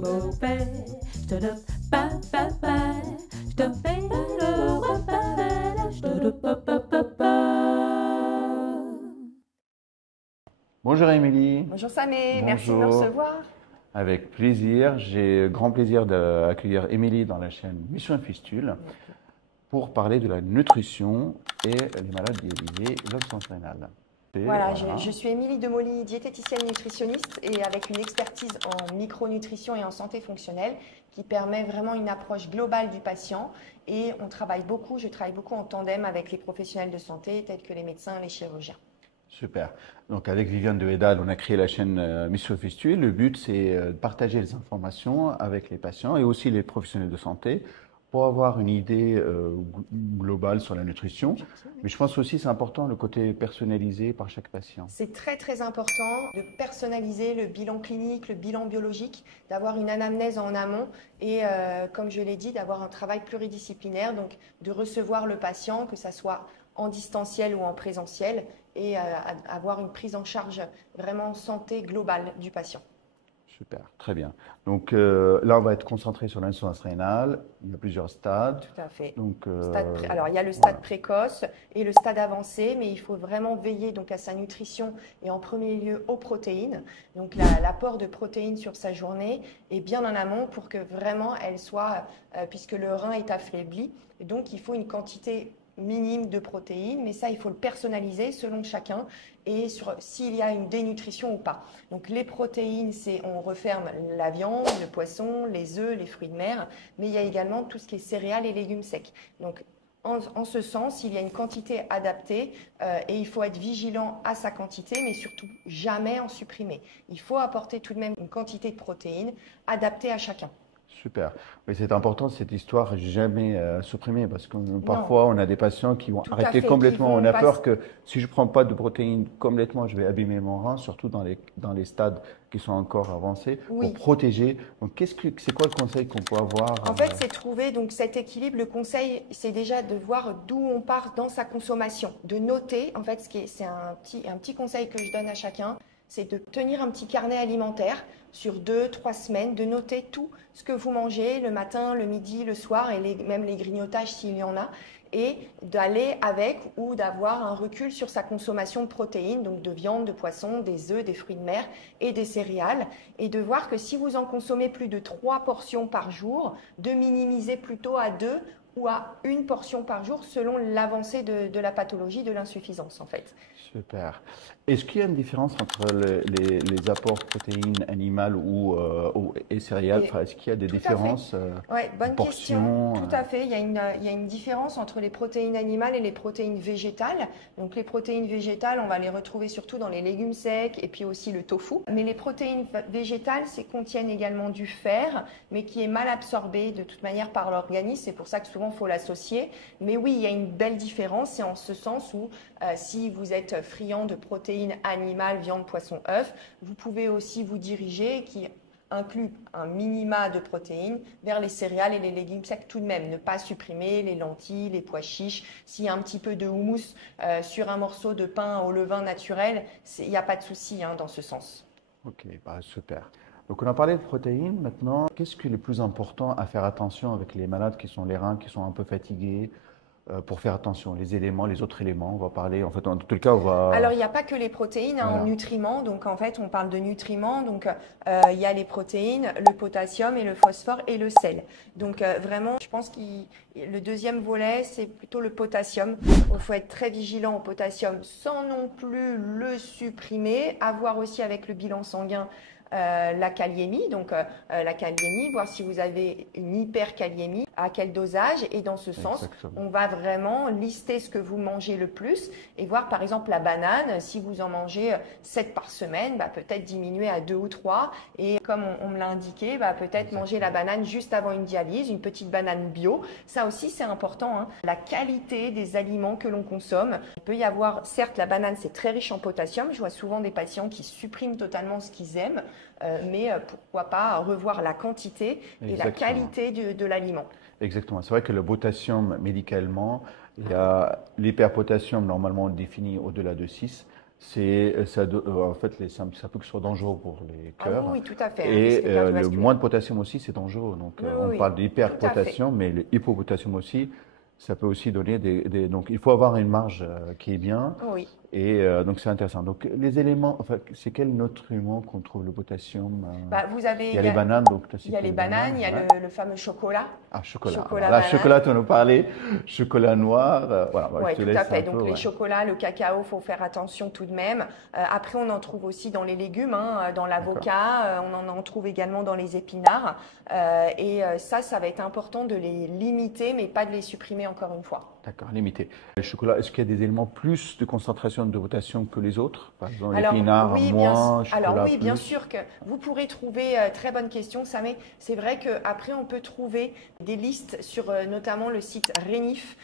mauvais. Je te donne pas, je te fais le refait, je te donne pas. Bonjour Émilie. Bonjour Samé, merci de me Bonjour. recevoir. Avec plaisir, j'ai grand plaisir d'accueillir Émilie dans la chaîne Mission Fistule pour parler de la nutrition et des maladies liées à l'obésité rénale. Voilà, je suis Émilie Demolly, diététicienne nutritionniste et avec une expertise en micronutrition et en santé fonctionnelle qui permet vraiment une approche globale du patient. Et je travaille beaucoup en tandem avec les professionnels de santé tels que les médecins, les chirurgiens. Super. Donc avec Viviane de Hedal, on a créé la chaîne Mission Fistule. Le but, c'est de partager les informations avec les patients et aussi les professionnels de santé pour avoir une idée globale sur la nutrition. Mais je pense aussi c'est important le côté personnalisé par chaque patient. C'est très très important de personnaliser le bilan clinique, le bilan biologique, d'avoir une anamnèse en amont et comme je l'ai dit, d'avoir un travail pluridisciplinaire, donc de recevoir le patient, que ça soit en distanciel ou en présentiel, et avoir une prise en charge vraiment santé globale du patient. Super, très bien. Donc là, on va être concentré sur l'insuffisance rénale. Il y a plusieurs stades. Tout à fait. Donc, Alors, il y a le stade précoce et le stade avancé, mais il faut vraiment veiller donc à sa nutrition et en premier lieu aux protéines. Donc, l'apport de protéines sur sa journée est bien en amont pour que vraiment elle soit, puisque le rein est affaibli. Et donc, il faut une quantité minime de protéines, mais ça, il faut le personnaliser selon chacun et sur s'il y a une dénutrition ou pas. Donc les protéines, on referme la viande, le poisson, les œufs, les fruits de mer, mais il y a également tout ce qui est céréales et légumes secs. Donc en ce sens, il y a une quantité adaptée et il faut être vigilant à sa quantité, mais surtout jamais en supprimer. Il faut apporter tout de même une quantité de protéines adaptée à chacun. super. Oui, c'est important cette histoire, jamais supprimée, parce que parfois on a des patients qui vont arrêter complètement. On a peur que si je ne prends pas de protéines complètement, je vais abîmer mon rein, surtout dans les stades qui sont encore avancés, pour protéger. Donc, c'est quoi le conseil qu'on peut avoir? En fait, c'est trouver donc cet équilibre. Le conseil, c'est déjà de voir d'où on part dans sa consommation, de noter. En fait, c'est un petit conseil que je donne à chacun, c'est de tenir un petit carnet alimentaire sur 2-3 semaines, de noter tout ce que vous mangez le matin, le midi, le soir et même les grignotages s'il y en a, et d'aller avec ou d'avoir un recul sur sa consommation de protéines, donc de viande, de poisson, des œufs, des fruits de mer et des céréales, et de voir que si vous en consommez plus de 3 portions par jour, de minimiser plutôt à 2 ou à 1 portion par jour selon l'avancée de la pathologie de l'insuffisance en fait. Super. Est-ce qu'il y a une différence entre les apports protéines animales et céréales? Est-ce qu'il y a des différences? Oui, bonne question. Tout à fait. Il y a une différence entre les protéines animales et les protéines végétales. Donc les protéines végétales, on va les retrouver surtout dans les légumes secs et puis aussi le tofu. Mais les protéines végétales, contiennent également du fer, mais qui est mal absorbé de toute manière par l'organisme. C'est pour ça que souvent il faut l'associer. Mais oui, il y a une belle différence. C'est en ce sens où si vous êtes friand de protéines animales, viande, poisson, œufs, vous pouvez aussi vous diriger, qui inclut un minima de protéines, vers les céréales et les légumes secs tout de même. Ne pas supprimer les lentilles, les pois chiches. S'il y a un petit peu de houmous sur un morceau de pain au levain naturel, il n'y a pas de souci dans ce sens. Ok, super. Donc on a parlé de protéines. Maintenant, qu'est-ce qui est le plus important à faire attention avec les malades qui sont les reins, qui sont un peu fatigués? Pour faire attention, les autres éléments, on va parler, en fait, en tout cas, on va... Alors, il n'y a pas que les protéines en nutriments, donc en fait, on parle de nutriments, donc il y a les protéines, le potassium et le phosphore et le sel. Donc vraiment, je pense que le deuxième volet, c'est plutôt le potassium. Il faut être très vigilant au potassium sans non plus le supprimer, avoir aussi avec le bilan sanguin la kaliémie, voir si vous avez une hyperkaliémie, à quel dosage, et dans ce sens, on va vraiment lister ce que vous mangez le plus et voir par exemple la banane, si vous en mangez 7 par semaine, peut-être diminuer à 2 ou 3, et comme on me l'a indiqué, peut-être manger la banane juste avant une dialyse, une petite banane bio, ça aussi c'est important, La qualité des aliments que l'on consomme, il peut y avoir, certes la banane c'est très riche en potassium, je vois souvent des patients qui suppriment totalement ce qu'ils aiment, mais pourquoi pas revoir la quantité et la qualité de l'aliment. Exactement. C'est vrai que le potassium, médicalement, il y a l'hyperpotassium, normalement défini au-delà de 6. En fait, ça peut que ce soit dangereux pour les cœurs. Oui, tout à fait. Et le moins de potassium aussi, c'est dangereux. Donc, on parle d'hyperpotassium, mais l'hypopotassium aussi, ça peut aussi donner donc, il faut avoir une marge qui est bien. Oui. Et donc, c'est intéressant. Donc, les éléments, enfin, c'est quel nutriments qu'on trouve le potassium? Vous avez, il y a les bananes. Donc, il y a les bananes, il y a le fameux chocolat. Ah, chocolat. Là, chocolat, tu en as parlé. Chocolat noir. Voilà, oui, tout à fait. Donc, les chocolats, le cacao, il faut faire attention tout de même. Après, on en trouve aussi dans les légumes, dans l'avocat. On en trouve également dans les épinards. Et ça va être important de les limiter, mais pas de les supprimer encore une fois. D'accord, limité. Le chocolat, est-ce qu'il y a des éléments plus de concentration de potassium que les autres? Par exemple, l'épinard, moins, chocolat Alors oui, plus. bien sûr que vous pourrez trouver, très bonne question, Samé. C'est vrai qu'après, on peut trouver des listes sur notamment le site RENIF,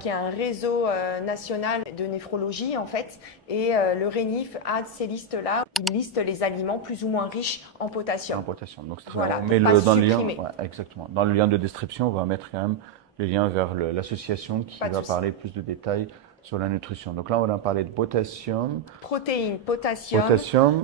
qui est un réseau national de néphrologie en fait. Et le RENIF a ces listes-là. Il liste les aliments plus ou moins riches en potassium. En potassium. Donc, voilà, on met dans le lien. Ouais, exactement. Dans le lien de description, on va mettre quand même le lien vers l'association qui va parler plus de détails sur la nutrition. Donc là, on va parler de potassium. Protéines, potassium,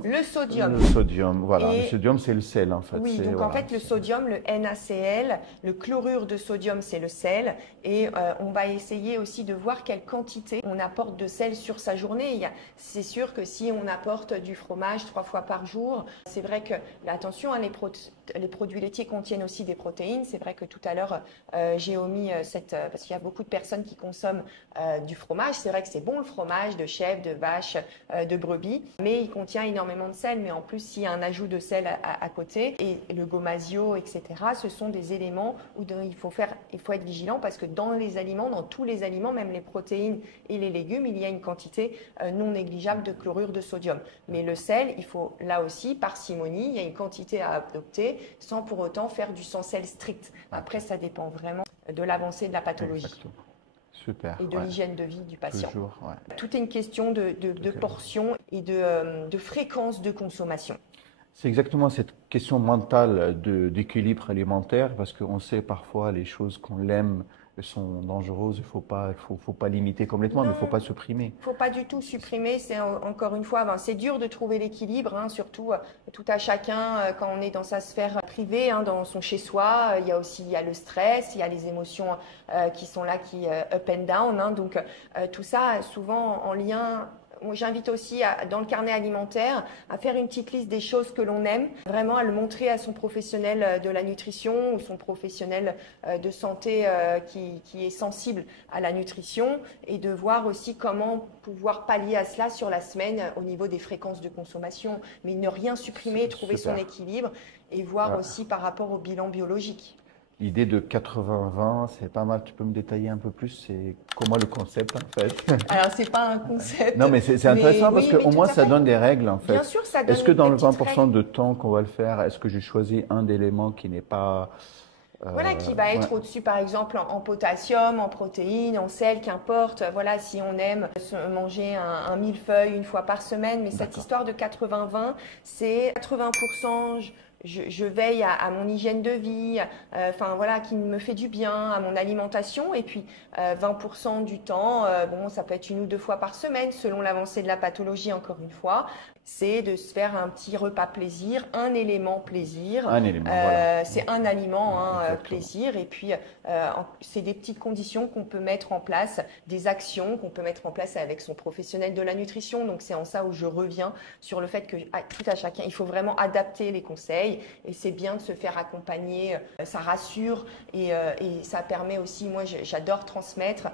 le sodium. Le sodium, voilà. Le sodium, c'est le sel, en fait. Oui, donc en fait, le sodium, le NaCl, le chlorure de sodium, c'est le sel. Et on va essayer aussi de voir quelle quantité on apporte de sel sur sa journée. C'est sûr que si on apporte du fromage 3 fois par jour, c'est vrai que, attention, les produits laitiers contiennent aussi des protéines. C'est vrai que tout à l'heure, j'ai omis parce qu'il y a beaucoup de personnes qui consomment du fromage. C'est vrai que c'est bon le fromage de chèvre, de vache, de brebis, mais il contient énormément de sel. Mais en plus, s'il y a un ajout de sel à côté, et le gomasio, etc., ce sont des éléments où il faut être vigilant parce que dans les aliments, dans tous les aliments, même les protéines et les légumes, il y a une quantité non négligeable de chlorure de sodium. Mais le sel, il faut là aussi parcimonie, il y a une quantité à adopter sans pour autant faire du sans sel strict. Après, ça dépend vraiment de l'avancée de la pathologie. Exactement. Super. Et de l'hygiène de vie du patient. Toujours, Tout est une question de portion et de fréquence de consommation. C'est exactement cette question mentale d'équilibre alimentaire, parce qu'on sait parfois les choses qu'on aime sont dangereuses, il faut pas limiter complètement, mais il ne faut pas supprimer. Il ne faut pas du tout supprimer, c'est encore une fois, c'est dur de trouver l'équilibre, surtout tout à chacun quand on est dans sa sphère privée, dans son chez-soi, il y a le stress, il y a les émotions qui sont là, qui up and down, donc tout ça souvent en lien. J'invite aussi dans le carnet alimentaire à faire une petite liste des choses que l'on aime, vraiment à le montrer à son professionnel de la nutrition ou son professionnel de santé qui est sensible à la nutrition et de voir aussi comment pouvoir pallier à cela sur la semaine au niveau des fréquences de consommation, mais ne rien supprimer, trouver son équilibre et voir aussi par rapport au bilan biologique. L'idée de 80-20, c'est pas mal. Tu peux me détailler un peu plus? C'est comment le concept, en fait? Alors, c'est pas un concept. Non, mais c'est intéressant parce qu'au moins, ça donne des règles, en fait. Bien sûr, ça donne. Est-ce que dans le 20% de temps qu'on va le faire, est-ce que j'ai choisi un élément qui n'est pas... Voilà, qui va être au-dessus, par exemple, en potassium, en protéines, en sel, qu'importe. Voilà, si on aime manger un millefeuille une fois par semaine. Mais cette histoire de 80-20, c'est 80%... Je veille à mon hygiène de vie, qui me fait du bien, à mon alimentation. Et puis 20% du temps, ça peut être 1 ou 2 fois par semaine, selon l'avancée de la pathologie, encore une fois. C'est de se faire un petit repas plaisir, un élément plaisir. Un élément, voilà. C'est un aliment plaisir. Et puis, c'est des petites conditions qu'on peut mettre en place, des actions qu'on peut mettre en place avec son professionnel de la nutrition. Donc, c'est en ça où je reviens sur le fait que tout à chacun, il faut vraiment adapter les conseils. Et c'est bien de se faire accompagner. Ça rassure et ça permet aussi, moi, j'adore transmettre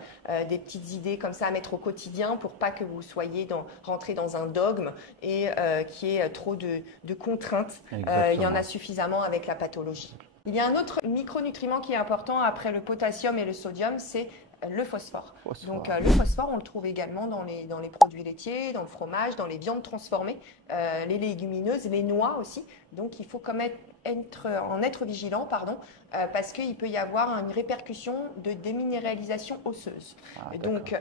des petites idées comme ça à mettre au quotidien pour pas que vous soyez rentrés dans un dogme et qu'il y ait trop de contraintes. Il y en a suffisamment avec la pathologie. Il y a un autre micronutriment qui est important après le potassium et le sodium, c'est le phosphore. Donc le phosphore, on le trouve également dans les produits laitiers, dans le fromage, dans les viandes transformées, les légumineuses, les noix aussi. Donc il faut quand même être vigilant, parce qu'il peut y avoir une répercussion de déminéralisation osseuse. Donc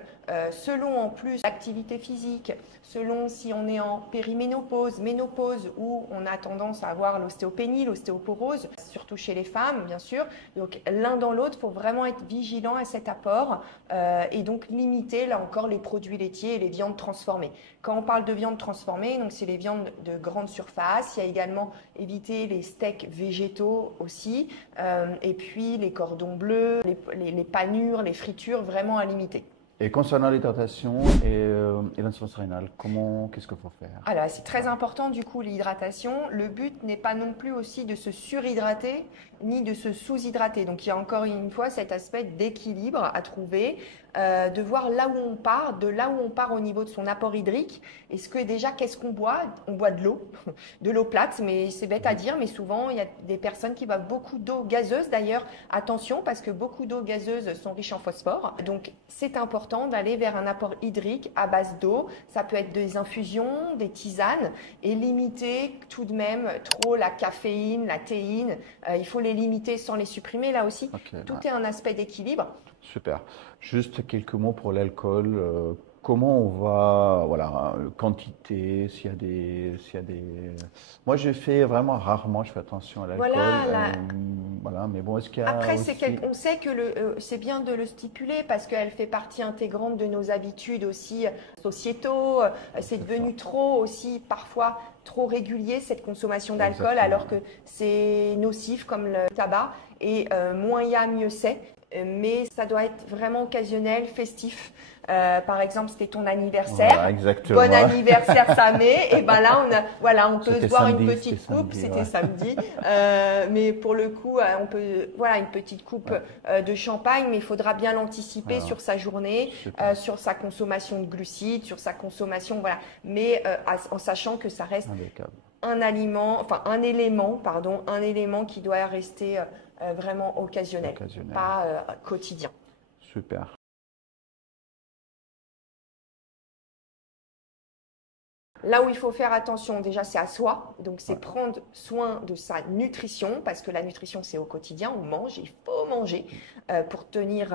selon en plus l'activité physique, selon si on est en périménopause, ménopause, où on a tendance à avoir l'ostéopénie, l'ostéoporose, surtout chez les femmes bien sûr. Donc l'un dans l'autre, il faut vraiment être vigilant à cet apport. phosphore et donc limiter là encore les produits laitiers et les viandes transformées. Quand on parle de viande transformée, donc c'est les viandes de grande surface. Il y a également éviter les steaks végétaux aussi et puis les cordons bleus, les panures, les fritures vraiment à limiter. Et concernant l'hydratation et l'insuffisance rénale, qu'est-ce qu'il faut faire? Alors, c'est très important du coup l'hydratation. Le but n'est pas non plus aussi de se surhydrater ni de se sous-hydrater. Donc, il y a encore une fois cet aspect d'équilibre à trouver, de voir là où on part, de là où on part au niveau de son apport hydrique. Est-ce que déjà, qu'est-ce qu'on boit? On boit de l'eau, de l'eau plate, mais c'est bête à dire, mais souvent, il y a des personnes qui boivent beaucoup d'eau gazeuse. D'ailleurs, attention, parce que beaucoup d'eau gazeuse sont riches en phosphore. Donc, c'est important d'aller vers un apport hydrique à base d'eau. Ça peut être des infusions, des tisanes, et limiter tout de même trop la caféine, la théine. Il faut les limiter sans les supprimer, là aussi. Okay, tout est un aspect d'équilibre. Super. Juste quelques mots pour l'alcool. Comment on va, voilà, quantité, s'il y a des... Moi, je fais vraiment rarement, je fais attention à l'alcool. Voilà, mais bon, est-ce qu'il y a Après, aussi... on sait que c'est bien de le stipuler parce qu'elle fait partie intégrante de nos habitudes aussi sociétaux. C'est devenu trop aussi, parfois, trop régulier, cette consommation d'alcool, alors que c'est nocif comme le tabac. Et moins il y a, mieux c'est. Mais ça doit être vraiment occasionnel, festif. Par exemple, c'était ton anniversaire. Voilà, exactement. Bon anniversaire, Samé. Et ben là, on peut se boire une petite coupe. Samedi, c'était ouais. samedi. Mais pour le coup, on peut, voilà, une petite coupe de champagne. Mais il faudra bien l'anticiper sur sa journée, sur sa consommation de glucides, sur sa consommation, voilà. Mais en sachant que ça reste un élément qui doit rester vraiment occasionnel, pas quotidien. Super. Là où il faut faire attention, déjà, c'est à soi. Donc, c'est prendre soin de sa nutrition, parce que la nutrition, c'est au quotidien. On mange, il faut manger pour tenir,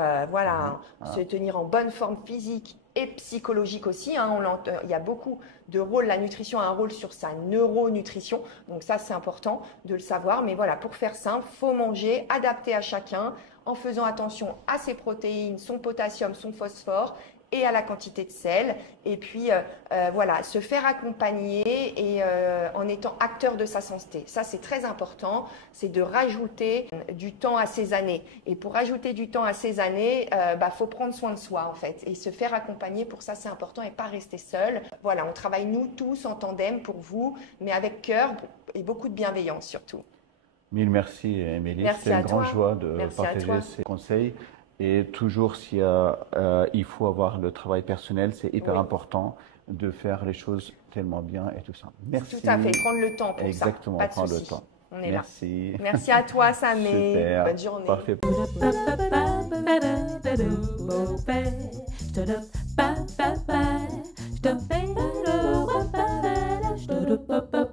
se tenir en bonne forme physique et psychologique aussi. Il y a beaucoup de rôles. La nutrition a un rôle sur sa neuronutrition. Donc, ça, c'est important de le savoir. Mais voilà, pour faire simple, faut manger, adapté à chacun, en faisant attention à ses protéines, son potassium, son phosphore, et à la quantité de sel, et puis voilà, se faire accompagner et en étant acteur de sa santé. Ça, c'est très important, c'est de rajouter du temps à ses années. Et pour rajouter du temps à ses années, faut prendre soin de soi en fait, et se faire accompagner. Pour ça, c'est important, et pas rester seul. Voilà, on travaille nous tous en tandem pour vous, mais avec cœur et beaucoup de bienveillance surtout. Mille merci, Émilie. C'était une grande joie de partager ces conseils. Et toujours, il faut avoir le travail personnel, c'est hyper important de faire les choses tellement bien et tout ça. Merci. Tout à fait, prendre le temps pour Exactement, ça. prendre le temps. On est merci. Là. Merci à toi, Samé. Super. Bonne journée. Parfait. Parfait.